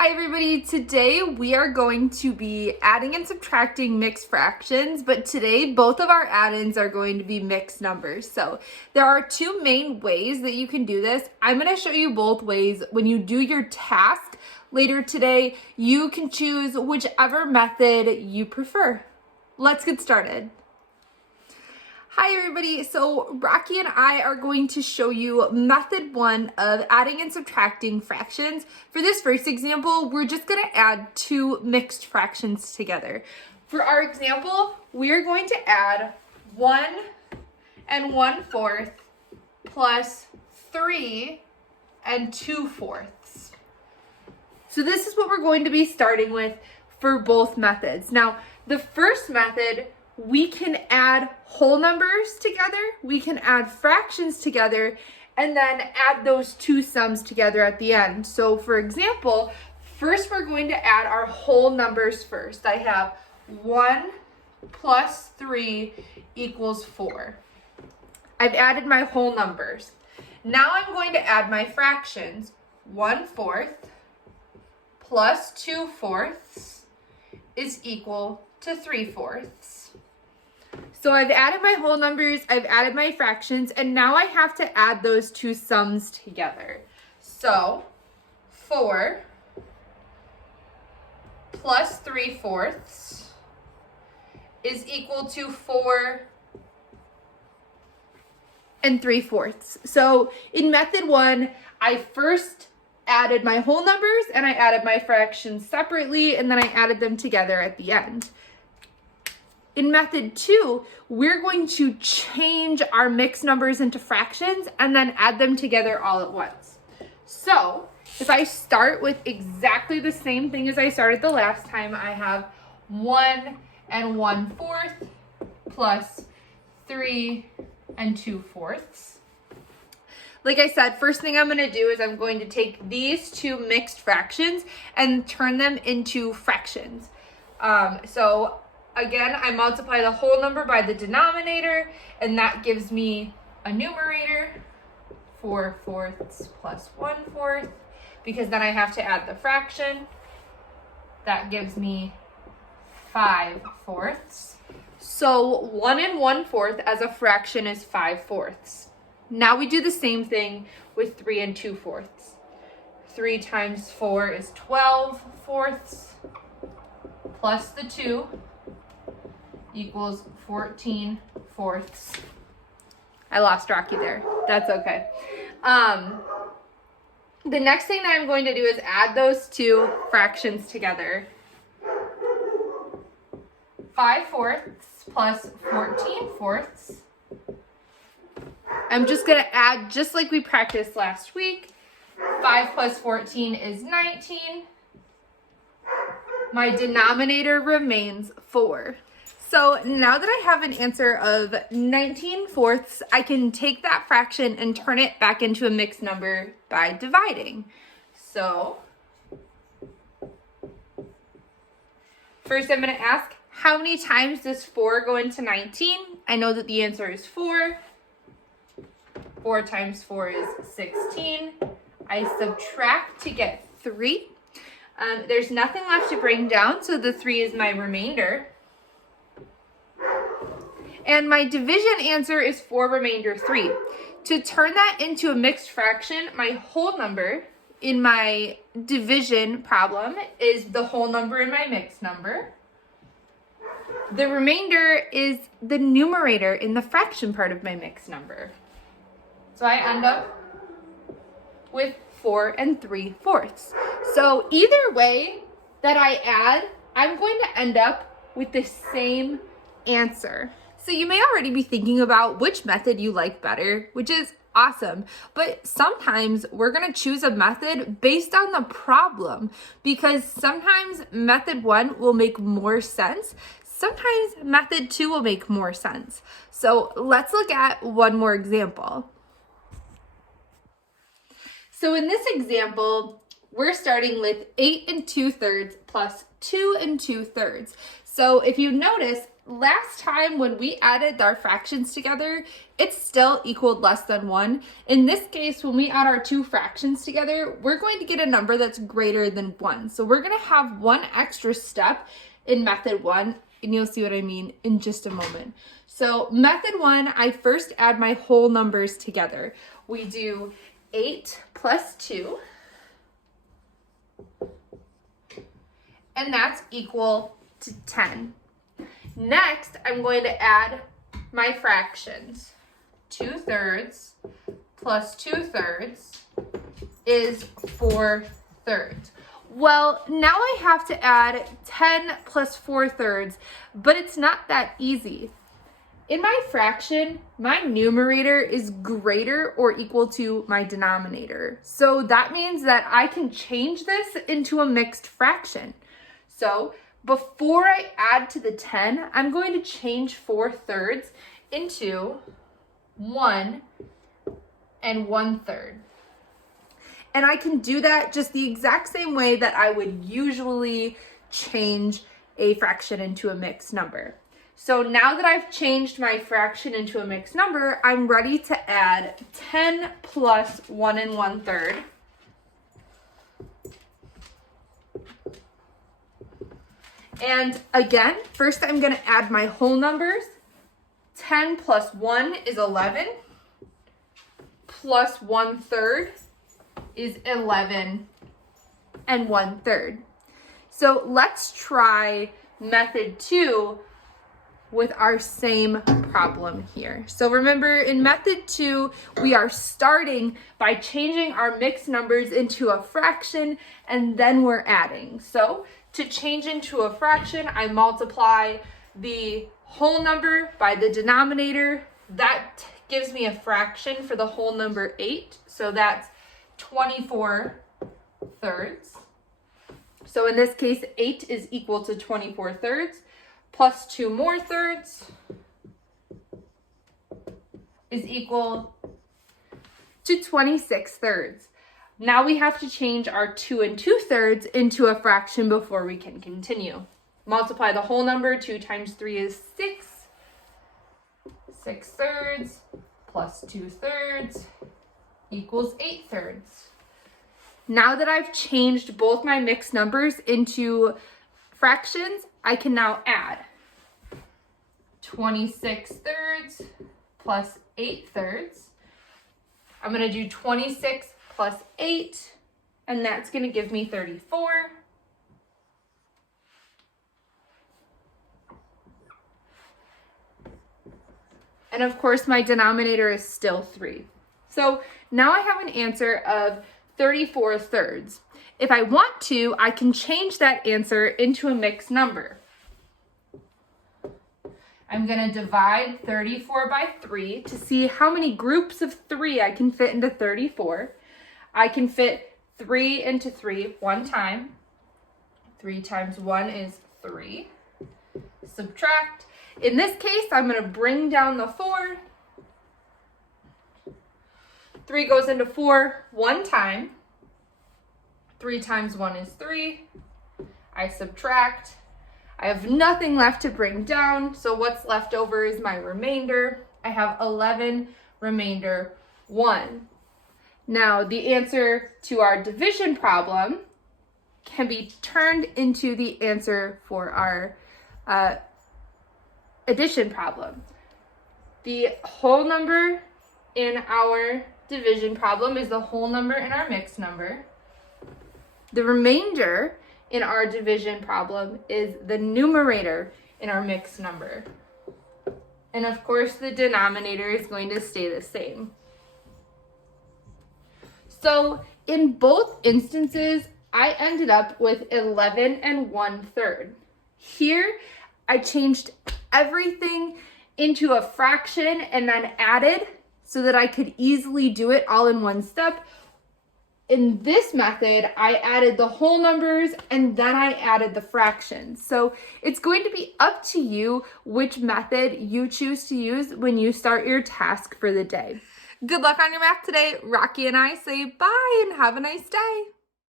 Hi everybody, today we are going to be adding and subtracting mixed fractions, but today both of our add-ins are going to be mixed numbers. So there are two main ways that you can do this. I'm going to show you both ways. When you do your task later today, you can choose whichever method you prefer. Let's get started. Hi everybody, so Rocky and I are going to show you method one of adding and subtracting fractions. For this first example, we're just going to add two mixed fractions together. For our example, we're going to add 1 1/4 plus 3 2/4. So this is what we're going to be starting with for both methods. Now, the first method, we can add whole numbers together, we can add fractions together, and then add those two sums together at the end. So for example, first we're going to add our whole numbers first. I have 1 plus 3 equals 4. I've added my whole numbers. Now I'm going to add my fractions. 1/4 plus 2/4 is equal to 3/4. So I've added my whole numbers, I've added my fractions, and now I have to add those two sums together. So 4 plus 3/4 is equal to 4 3/4. So in method one, I first added my whole numbers and I added my fractions separately, and then I added them together at the end. In method two, we're going to change our mixed numbers into fractions and then add them together all at once. So if I start with exactly the same thing as I started the last time, I have 1 1/4 plus 3 2/4. Like I said, first thing I'm going to do is I'm going to take these two mixed fractions and turn them into fractions. So again, I multiply the whole number by the denominator, and that gives me a numerator, 4/4 plus 1/4, because then I have to add the fraction. That gives me 5/4. So 1 1/4 as a fraction is 5/4. Now we do the same thing with 3 2/4. 3 times 4 is 12/4 plus the 2 equals 14/4. I lost Rocky there. That's okay. The next thing that I'm going to do is add those two fractions together. 5/4 plus 14/4. I'm just going to add just like we practiced last week. 5 plus 14 is 19. My denominator remains 4. So now that I have an answer of 19/4, I can take that fraction and turn it back into a mixed number by dividing. So first I'm going to ask, how many times does 4 go into 19? I know that the answer is 4. 4 times 4 is 16. I subtract to get 3. There's nothing left to bring down, so the 3 is my remainder. And my division answer is 4 remainder 3. To turn that into a mixed fraction, my whole number in my division problem is the whole number in my mixed number. The remainder is the numerator in the fraction part of my mixed number. So I end up with 4 3/4. So either way that I add, I'm going to end up with the same answer. So you may already be thinking about which method you like better, which is awesome. But sometimes we're going to choose a method based on the problem, because sometimes method one will make more sense. Sometimes method two will make more sense. So let's look at one more example. So in this example, we're starting with 8 2/3 plus 2 2/3. So if you notice, last time when we added our fractions together, it still equaled less than 1. In this case, when we add our two fractions together, we're going to get a number that's greater than 1. So we're going to have one extra step in method 1, and you'll see what I mean in just a moment. So method 1, I first add my whole numbers together. We do 8 plus 2, and that's equal to 10. Next, I'm going to add my fractions. 2/3 plus 2/3 is 4/3. Well, now I have to add 10 plus 4/3, but it's not that easy. In my fraction, my numerator is greater or equal to my denominator. So that means that I can change this into a mixed fraction. So before I add to the 10, I'm going to change 4/3 into 1 and 1/3. And I can do that just the exact same way that I would usually change a fraction into a mixed number. So now that I've changed my fraction into a mixed number, I'm ready to add 10 plus 1 and 1/3. And again, first I'm going to add my whole numbers. 10 plus 1 is 11, plus 1/3 is 11 and 1/3. So let's try method 2 with our same problem here. So remember, in method 2, we are starting by changing our mixed numbers into a fraction, and then we're adding. So to change into a fraction, I multiply the whole number by the denominator. That gives me a fraction for the whole number 8. So that's 24/3. So in this case, 8 is equal to 24/3. Plus 2 more thirds is equal to 26/3. Now we have to change our 2 and 2/3 into a fraction before we can continue. Multiply the whole number. 2 times 3 is 6. 6/3 plus 2/3 equals 8/3. Now that I've changed both my mixed numbers into fractions, I can now add 26/3 plus 8/3. I'm going to do 26 plus 8, and that's going to give me 34. And of course, my denominator is still 3. So now I have an answer of 34/3. If I want to, I can change that answer into a mixed number. I'm going to divide 34 by 3 to see how many groups of 3 I can fit into 34. I can fit 3 into 3 one time. 3 times 1 is 3. Subtract. In this case, I'm going to bring down the 4. 3 goes into 4 one time. 3 times 1 is 3. I subtract. I have nothing left to bring down, so what's left over is my remainder. I have 11, remainder 1. Now, the answer to our division problem can be turned into the answer for our addition problem. The whole number in our division problem is the whole number in our mixed number. The remainder in our division problem is the numerator in our mixed number. And of course, the denominator is going to stay the same. So in both instances, I ended up with 11 and 1/3. Here, I changed everything into a fraction and then added so that I could easily do it all in one step. In this method, I added the whole numbers and then I added the fractions. So it's going to be up to you which method you choose to use when you start your task for the day. Good luck on your math today. Rocky and I say bye and have a nice day.